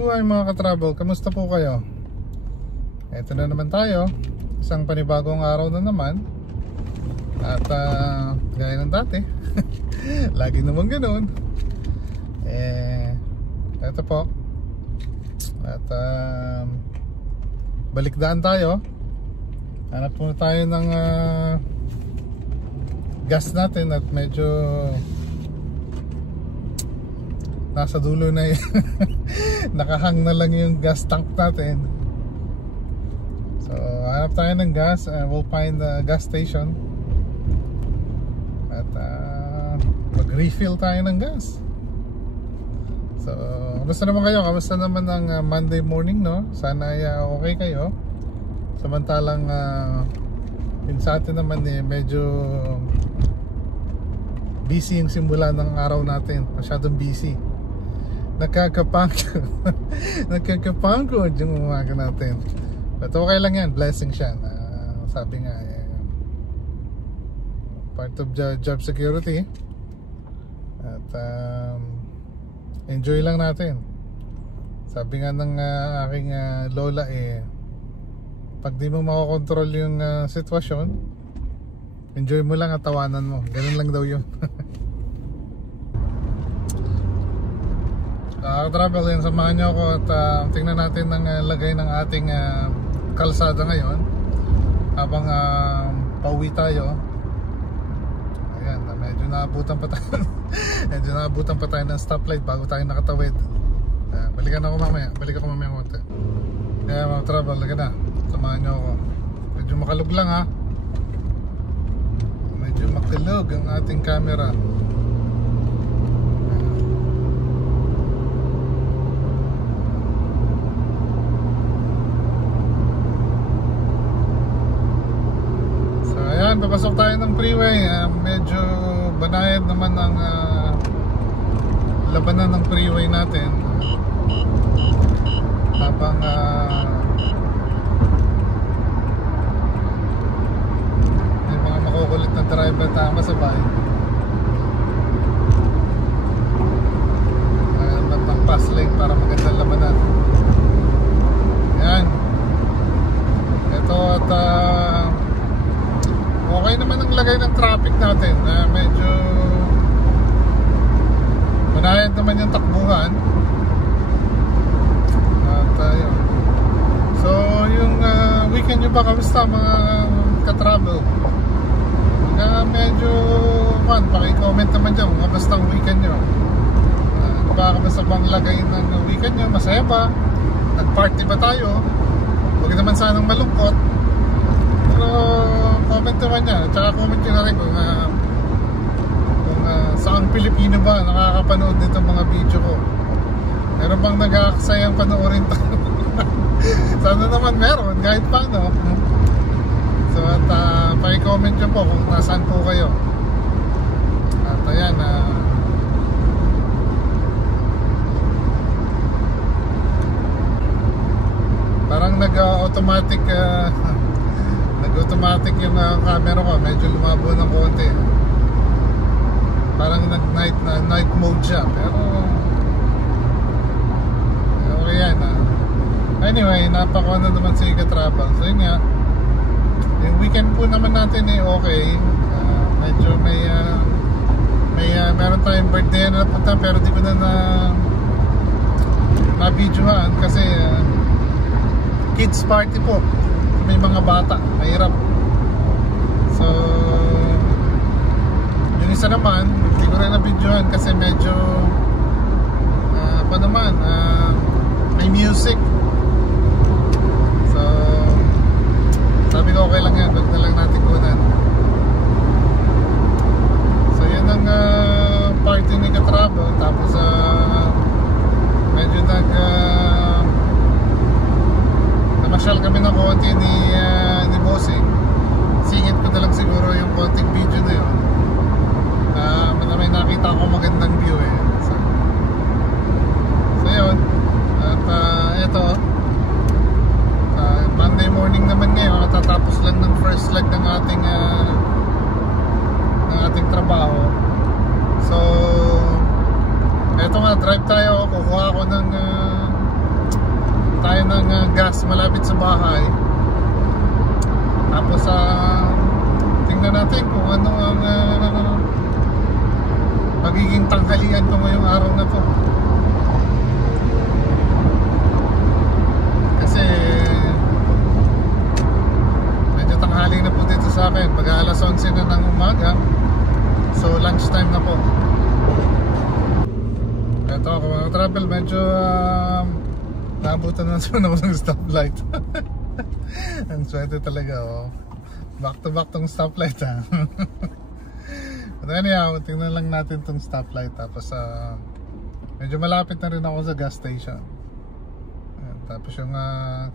buhay mga ka-travel, kamusta po kayo? Ito na naman tayo, isang panibagong araw na naman. At gaya ng dati lagi naman ganoon. Ito po. At balikdaan tayo. Hanap muna tayo ng gas natin at medyo nasa dulo na yun. Nakahang na lang yung gas tank natin. So hanap tayo ng gas. We'll find a gas station at mag-refill tayo ng gas. So kamusta naman kayo? Kamusta naman ang Monday morning, no? Sana ay okay kayo. Samantalang yun sa atin naman medyo busy yung simula ng araw natin. Masyadong busy. Nagkakapangkod yung umaga natin. But okay lang yan, blessing siya. Sabi nga part of job security. At enjoy lang natin. Sabi nga ng aking lola pag di mo makokontrol yung sitwasyon, enjoy mo lang at tawanan mo. Ganun lang daw yun. Travel yan, samahan nyo ako at tingnan natin ang lagay ng ating kalsada ngayon habang pauwi tayo. Ayan, medyo naabutan pa tayo medyo naabutan pa tayo ng stoplight bago tayo nakatawid. Balikan ako mamaya konti. Kaya mga travel, laga na, samahan nyo ako. Medyo makalog lang ha. Medyo makalog ang ating camera. Papasok tayo ng freeway. Medyo banayad naman ang labanan ng freeway natin. Habang may mga makukulit na driver tama sabay. Ang pass lane para magandang labanan. Yan. Ito at okay naman ang lagay ng traffic natin. Medyo manayad naman yung takbuhan. At yun. So yung weekend nyo ba, kamusta mga ka-travel? Medyo paki-comment naman dyan kung kamusta ang weekend nyo. Kamusta bang lagay ng weekend nyo? Masaya ba? Nag-party ba tayo? Huwag naman sanang malungkot. Pero comment naman niya. Tsaka comment nyo na rin kung saan Pilipino ba nakakapanood nitong mga video ko. Meron bang nag-aaksayang panoorin tayo? Sana naman meron, kahit paano. So at pa-comment nyo po kung nasaan po kayo. At ayan, parang nag-automatic nag-automatic yung camera ko. Medyo lumabo ng konti. Parang night mode siya. Pero okay yan. Anyway, napakawa na naman sa Ika-Travel. So yun nga, yung weekend po naman natin okay. Medyo meron tayong birthday na napunta, pero di ko na videohan kasi kids party po. May mga bata, mahirap. So yung isa naman, hindi ko rin na-videohan kasi medyo may music. So sabi ko okay lang yan, wag na lang natin kunan. So yun ang party ni Ka-Travel. Tapos medyo namasyal kami ng konti ni Bossing. Singit ko na lang siguro yung konting video na yun. May nakita ko magandang view So yun. At ito Monday morning naman ngayon. Tatapos lang ng first leg ng ating malapit sa bahay. Tapos tingnan natin kung ano ang magiging tanghalian ko ngayong araw na to. Kasi medyo tanghali na po dito sa akin. Pag alas 11 na ng umaga. So lunch time na po. Ito ako mga travel, medyo naabutan na ako ng stoplight. Ang swerte talaga, oh. Back to back tong stoplight, ha. But anyhow, tingnan lang natin tong stoplight. Tapos medyo malapit na rin ako sa gas station. Tapos yung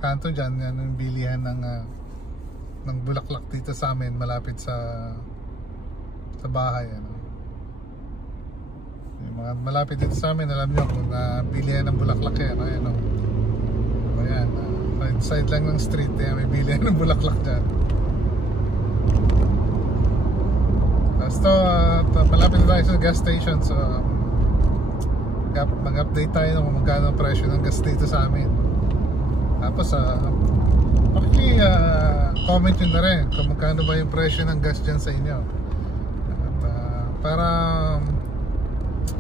kanto dyan, yan yung bilihan ng bulaklak dito sa amin, malapit sa bahay, ano. Yung mga malapit dito sa amin, alam nyo kung bilihan ng bulaklak yan, ayan, oh. Ayan, right side lang ng street, may bilihan ng bulaklak dyan. Tapos malapit na tayo sa gas station, so mag-update tayo kung magkano ang presyo ng gas dito sa amin. Tapos comment nyo na rin kung magkano ba yung presyo ng gas dyan sa inyo. Para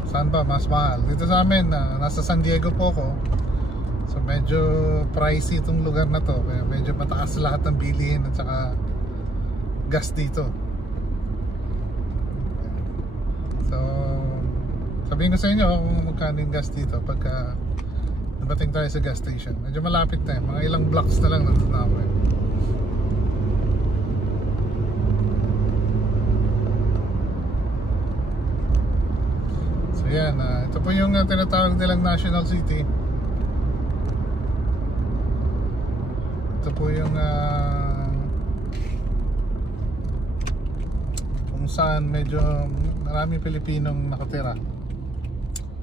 saan ba mas mahal? Dito sa amin, nasa San Diego po ako. So medyo pricey itong lugar na to. Kaya medyo mataas lahat ng bilihin at saka gas dito. So sabihin ko sa inyo kung magkano yung gas dito pagka nabating tayo sa gas station. Medyo malapit na, mga ilang blocks na lang nandun na ako, eh. So yan, ito po yung tinatawag nilang National City. Ito po yung kung saan medyo maraming Pilipinong nakatira.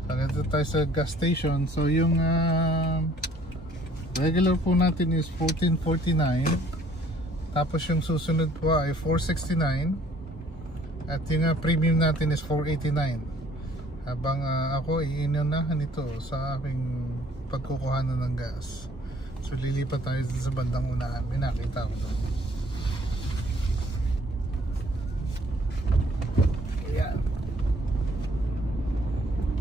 So dito tayo sa gas station. So yung regular po natin is 14.49. Tapos yung susunod po ay 4.69. At yung premium natin is 4.89. Habang ako iinunahan ito sa aking pagkukuhanan ng gas. So lilipat tayo sa bandang unahan. May nakita ko doon. Ayan.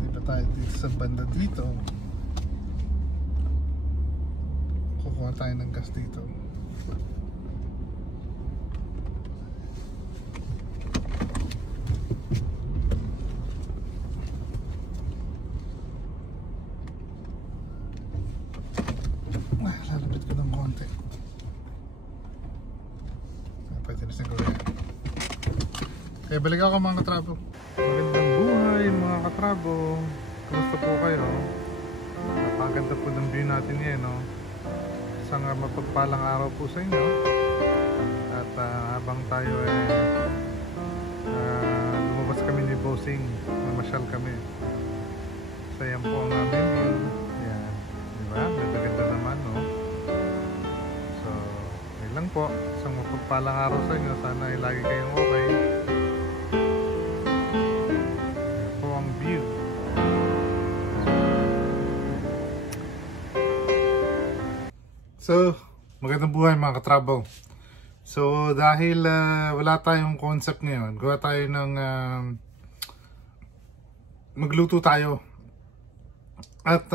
Lilipat tayo dito sa banda dito. Kukuha tayo ng gas dito. Lalapit ko ng konti. Pwede na siguro yan. Kaya balik ako mga katrabo. Magandang buhay mga katrabo. Kumusta po kayo? Napakaganda po ng view natin yan, no? Isang mapagpalang araw po sa inyo. At habang tayo lumabas kami ni Bossing, namasyal kami. So yan po ang aming view. Yan, diba? Ganda-ganda naman, no? So yun lang po, isang mapagpalang araw sa inyo. Sana ay lagi kayong okay. Yan po ang view. So magandang buhay mga katrabaho. So dahil wala tayong concept ngayon, gawa tayo ng magluto tayo. At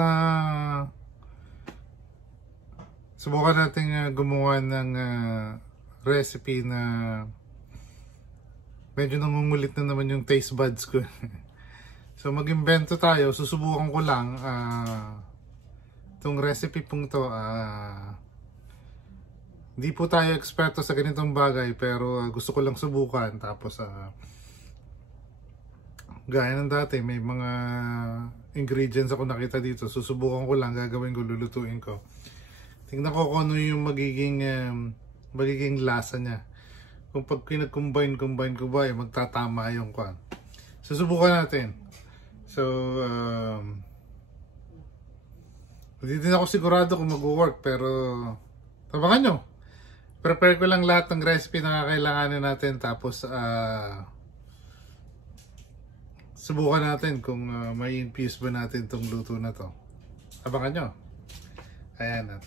subukan natin gumawa ng recipe na medyo nangungulit na naman yung taste buds ko. So mag-invento tayo, susubukan ko lang itong recipe pong to. Hindi po tayo eksperto sa ganitong bagay, pero gusto ko lang subukan. Tapos gaya ng dati, may mga ingredients ako nakita dito. Susubukan ko lang, gagawin ko, lulutuin ko. Tingnan ko kung ano yung magiging lasa niya. Kung pag pinag-combine ko ba, magtatama yung kwan. Susubukan natin. So hindi din ako sigurado kung mag-work, pero tabangan nyo. Prepare ko lang lahat ng recipe na kakailanganin natin. Tapos subukan natin kung may infuse ba natin itong luto na to. Abangan nyo. Ayan, at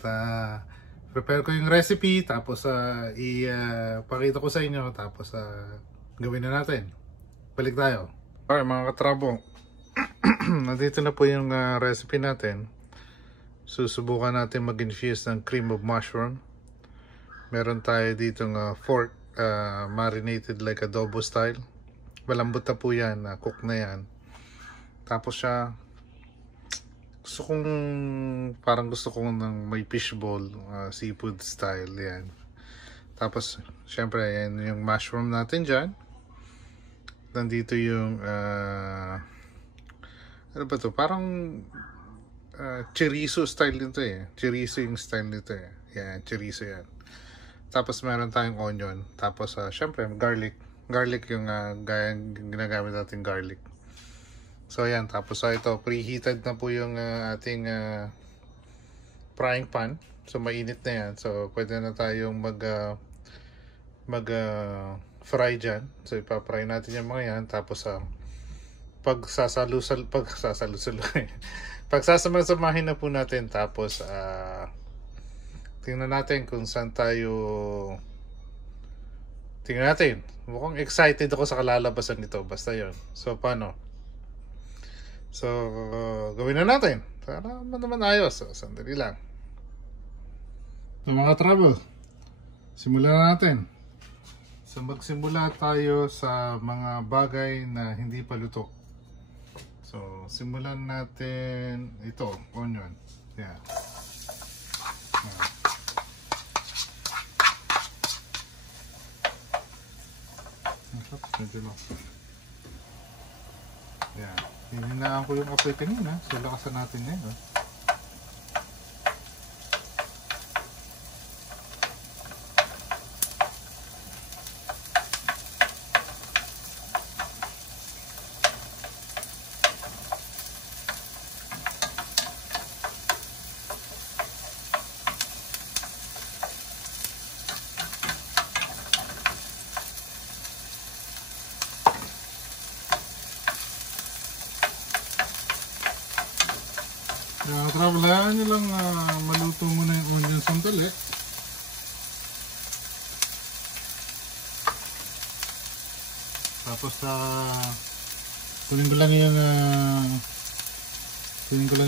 prepare ko yung recipe, tapos ipakita ko sa inyo, tapos gawin na natin. Balik tayo. Okay mga katrabo, nandito na po yung recipe natin. Susubukan natin mag-infuse ng cream of mushroom. Meron tayo dito ng fork, marinated like adobo style. Malambot na po yan, cook na yan. Tapos siya, gusto kong ng may fishball, seafood style yan. Tapos syempre yan yung mushroom natin dyan. Nandito yung ano ba to, parang chorizo style nito eh. Chorizo yung style nito eh. Yan, chorizo yan. Tapos meron tayong onion. Tapos syempre garlic yung ginagamit natin, garlic. So yan, tapos ito preheated na po yung ating frying pan. So mainit na yan. So pwede na tayong fry dyan. So ipa-fry natin yung mga yan. Tapos pagsasamahin na po natin. Tapos tingnan natin kung saan tayo. Tingnan natin. Mukhang excited ako sa kalalabasan nito. Basta yon. So paano? So gawin na natin. Para naman ayos. So, sandali lang. So mga travel, simulan na natin. So magsimula tayo sa mga bagay na hindi pa luto. So simulan natin ito, onion. Yan. Yan. Hininaan ko yung apoy kanina. So lakasan natin ngayon. Travelaan nyo lang maluto muna yung onion sandali. Tapos kunin ko lang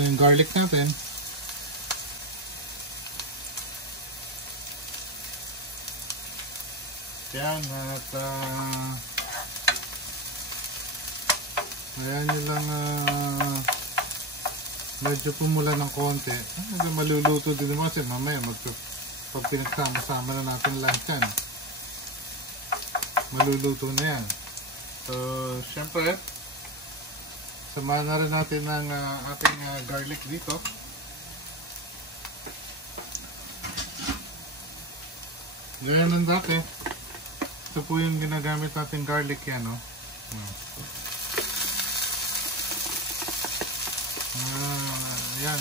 yung garlic natin. Yan, at ayan nyo lang medyo pumula ng konti. Maluluto din naman kasi mamaya pag pinagsama-sama na natin lahat yan, maluluto na yan. So syempre samahan na rin natin ng ating garlic dito. Ganyan lang dati. Ito po yung ginagamit natin garlic yan, no? Ayan.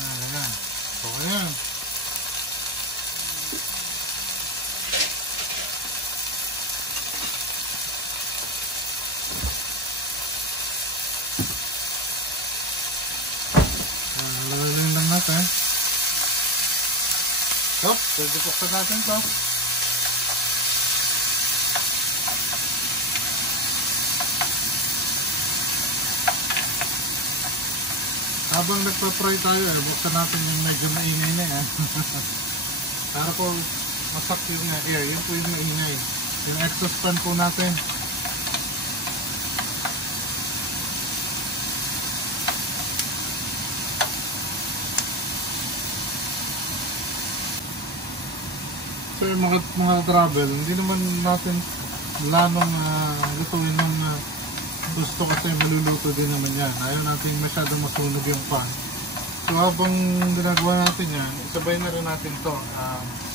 So, ayan. Lalalim lang natin. So, pwede buksan natin ito. Habang nagpa-fry tayo, buksan natin yung medyo maingay na yan. Para po masak yung air, yun po yung maingay. Yung exhaust fan po natin. So yung mga travel, hindi naman natin lanong lutuin ng gusto kasi maluluto din naman yan. Ayaw natin masyadong masunog yung pan. So habang ginagawa natin yan, isabay na rin natin to.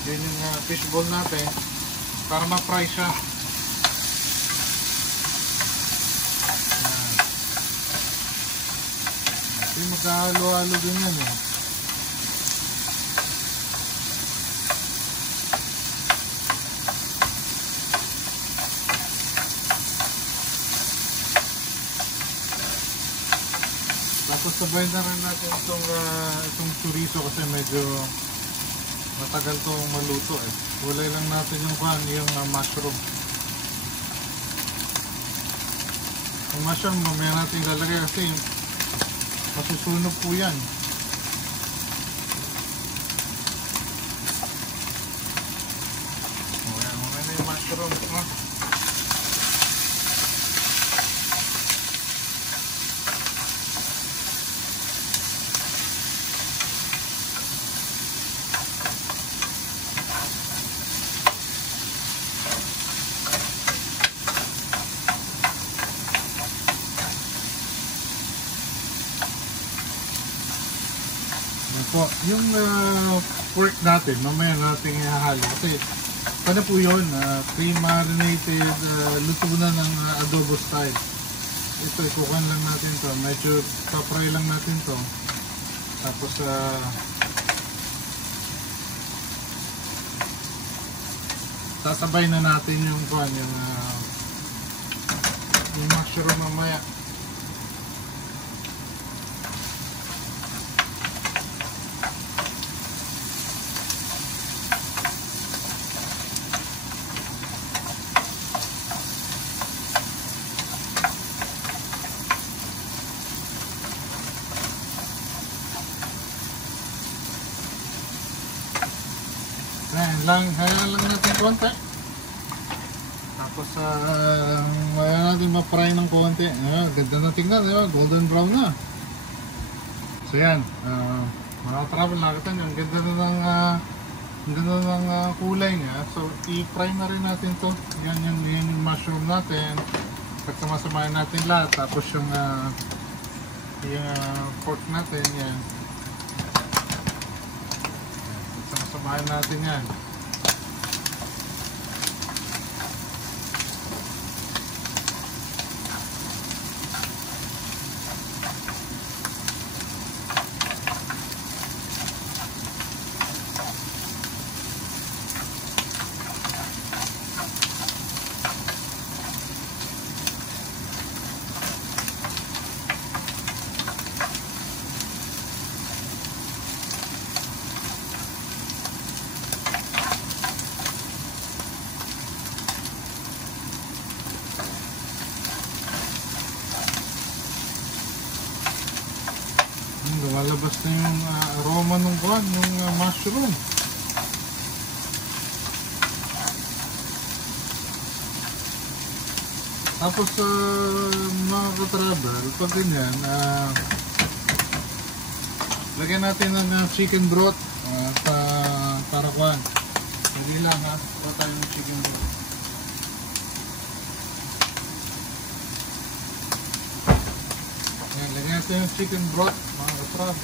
Yun yung fishball natin para ma-fry siya. Magkahalo-halo din yan eh. Tapos sabay na rin natin itong chorizo kasi medyo matagal to maluto eh. Gulay lang natin yung mushroom. Yung mushroom mamaya natin ilalagay kasi masusunog po yan. Okay na yung mushroom. Po, yung pork natin, mamaya natin ihahalo kasi ano po yun, pre-marinated, luto na ng adobo style. Ito, ikukan lang natin to, medyo papray lang natin to, tapos sasabay na natin yung mushroom mamaya. Hayaan lang natin konti. Tapos hayaan natin ma-fry ng konti. Ganda na tingnan, golden brown na. So yan, mga travel, nakita nyo, ang ganda na ng kulay niya. So i-fry na rin natin to. Yan yung mushroom natin. Pagsamasamahin natin lahat. Tapos yung pork natin, yan. Pagsamasamahin natin yan. Lumalabas na yung aroma ng mushroom. Tapos mga ka-travel, pag ganyan, lagyan natin ng chicken broth para kuhan. Hindi lang kuha tayo ng chicken broth. Ayan, lagyan natin yung chicken broth. Prado.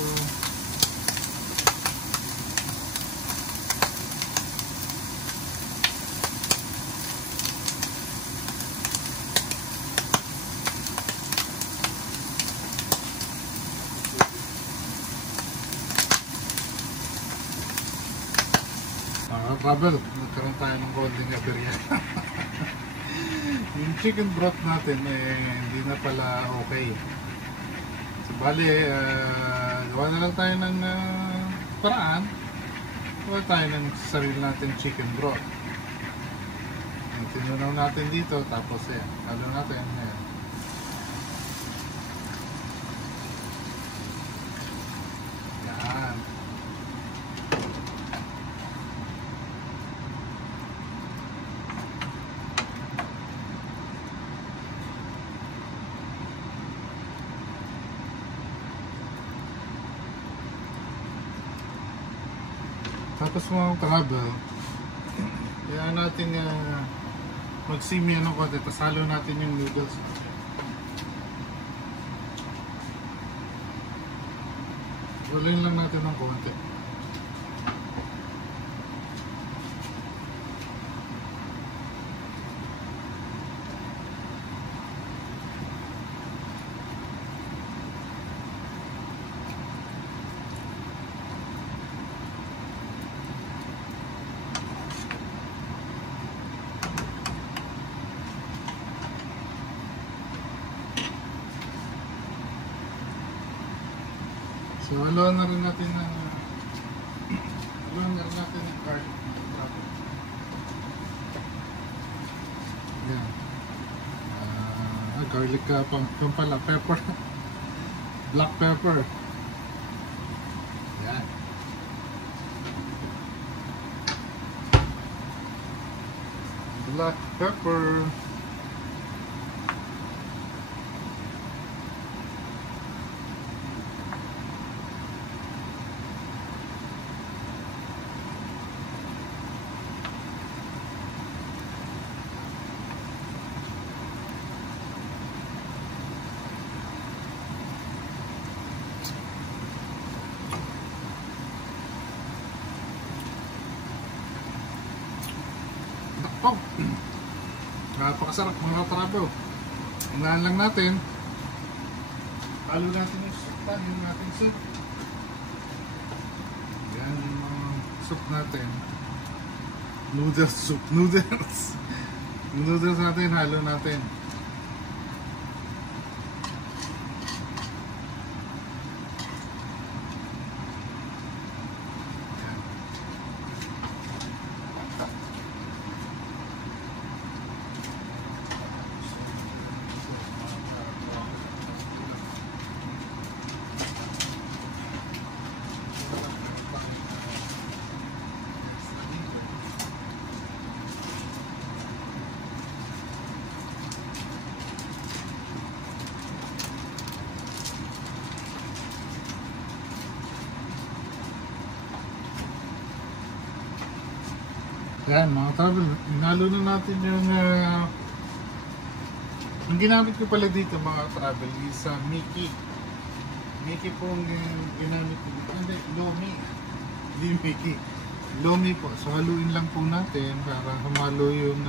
Trouble, nagkaroon tayo ng golden aberya. Yung chicken broth natin hindi na pala okay. So, bali, gawa na lang tayo ng paraan. Gawa tayo ng sarili natin chicken broth. Tinunaw natin dito, tapos halo natin. Yan. Tapos mga travel, kaya natin mag-simi ng konti, tapos halo natin yung noodles. Haloin lang natin ng konti. So, halo na rin natin ng Haluan natin yung garlic. Yan. Garlic ka pala, pepper. Black pepper. Yan. Black pepper. Oh, napakasarap mga katrabaho. Unahan lang natin. Halo natin yung soup. Yung natin soup. Yan yung mga soup natin. Noodles soup. Noodles. Yung noodles natin, halo natin. Yan mga travel, inalo na natin yung ginamit ko pala dito mga travel is Mickey. Mickey po ang ginamit ko. Hindi, Lomi. Hindi Mickey. Lomi po. So haluin lang po natin para humalo yung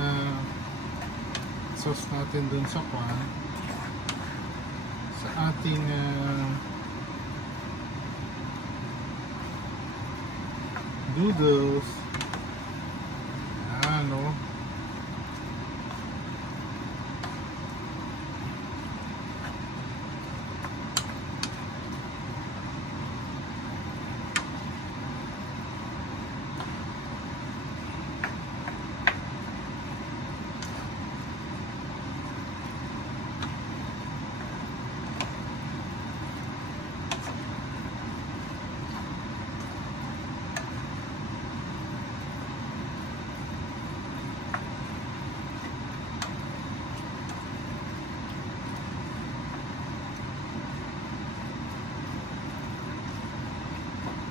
sauce natin dun sa pan. Sa ating noodles. Ano?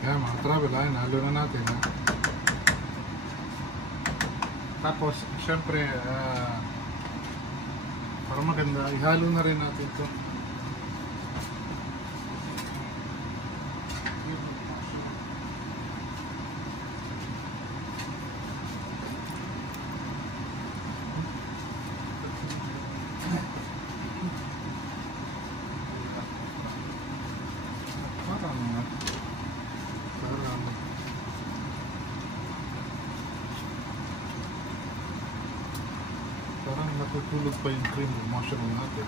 Yan mga travel, nahalo na natin. Tapos, syempre, para maganda, ihalo na rin natin ito. Parang natutulog pa yung cream, mushroom natin.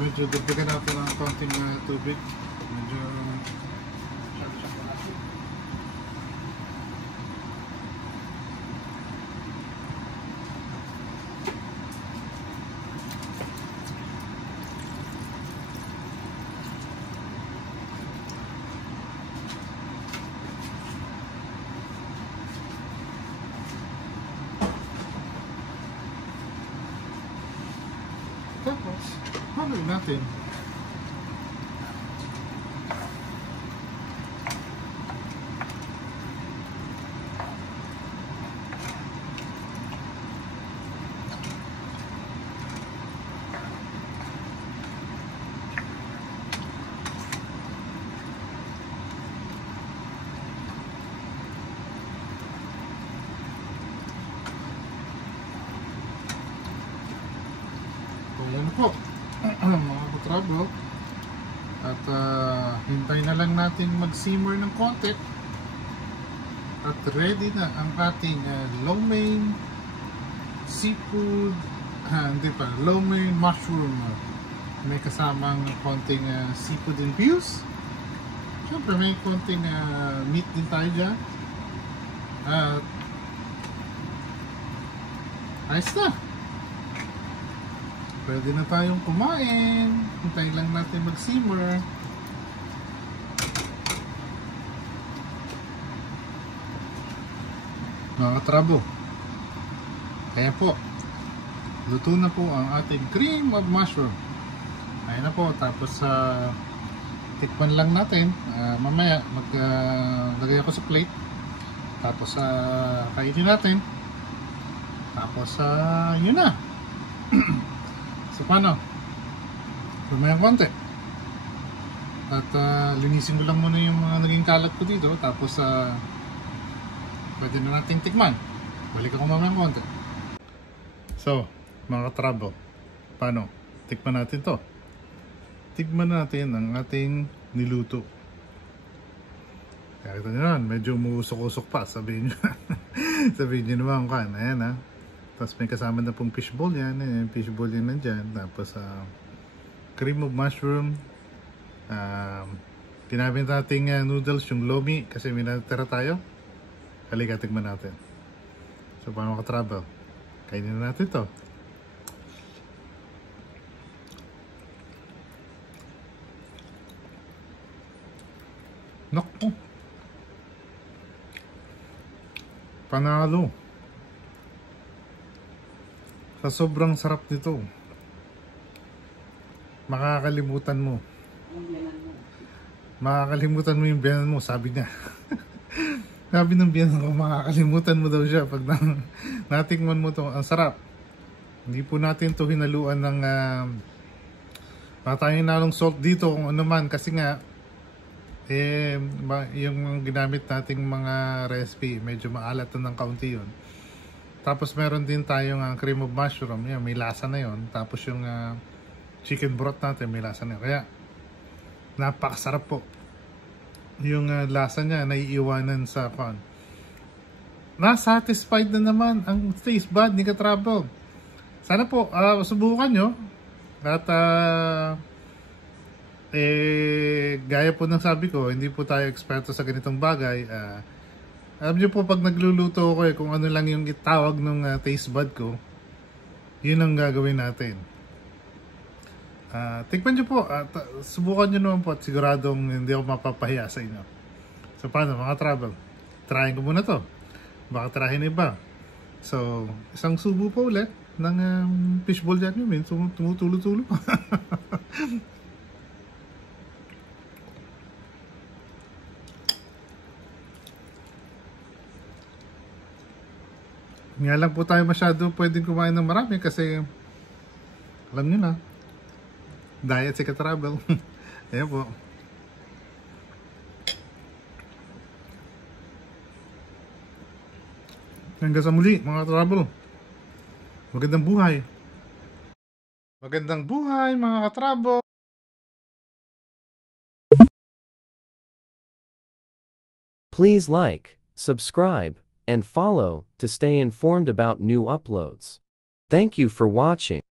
Medyo dagdagan natin ang konting tubig. Medyo Tuloy natin. Ayan po mga katrabo, at hintay na lang natin mag-simmer ng konti at ready na ang ating lo mein seafood, hindi pa, lo mein mushroom. May kasamang konting seafood infused. Siyempre may konting meat din tayo dyan, at ayos na. Pwede na tayong kumain. Hintayin lang natin mag-simmer. Mga katrabo, kaya po, luto na po ang ating cream of mushroom. Ayan na po. Tapos tikman lang natin. Mamaya maglagay ako sa plate. Tapos kainin natin. Tapos yun na. So paano? Lumayang konti. At linisin ko lang muna yung mga naging kalat ko dito. Tapos pwede na natin tikman. Balik ako mamayang konti. So mga katrabo, paano? Tikman natin to. Tikman natin ang ating niluto. Kaya ito nyo naman, medyo umusok-usok pa. Sabihin nyo sabihin nyo naman kan. Ayan ha. Tapos may kasama na pong fishball yan. Fishball yan nandyan. Tapos cream of mushroom. Tinapin nating noodles, yung lomi. Kasi may natira tayo. Halika, tigman natin. So paano ka-travel? Kainin na natin to. Naku! Panalo! Sa sobrang sarap nito, makakalimutan mo. Makakalimutan mo yung biyanan mo, sabi niya. Sabi ng biyanan ko, makakalimutan mo daw siya pag natikman mo to. Ang sarap. Hindi po natin to hinaluan ng tayong nalong salt dito kung ano man, kasi nga yung ginamit nating mga recipe, medyo maalat ng kaunti yun. Tapos meron din tayong cream of mushroom, yan, may lasa na yon. Tapos yung chicken broth natin, may lasa na yun. Kaya napakasarap po. Yung lasa niya naiiwanan sa pan. Na-satisfied na naman ang taste bud ni Katrabo. Sana po subukan nyo. At gaya po ng sabi ko, hindi po tayo eksperto sa ganitong bagay. Alam niyo po, pag nagluluto ako kung ano lang yung itawag ng taste bud ko, yun ang gagawin natin. Tikman niyo po at subukan niyo naman po at siguradong hindi ako mapapahiya sa inyo. So paano mga travel? Trying ko muna to. Baka trying iba. So isang subo pa ulit ng fishball dyan yun. Tumutulo-tulo. Nga lang po tayo masyado pwedeng kumain ng marami kasi alam nyo na, diet si Katravel. Ayan po. Hanggang sa muli mga Katravel. Magandang buhay. Magandang buhay mga Katravel. Please like, subscribe, and follow to stay informed about new uploads. Thank you for watching.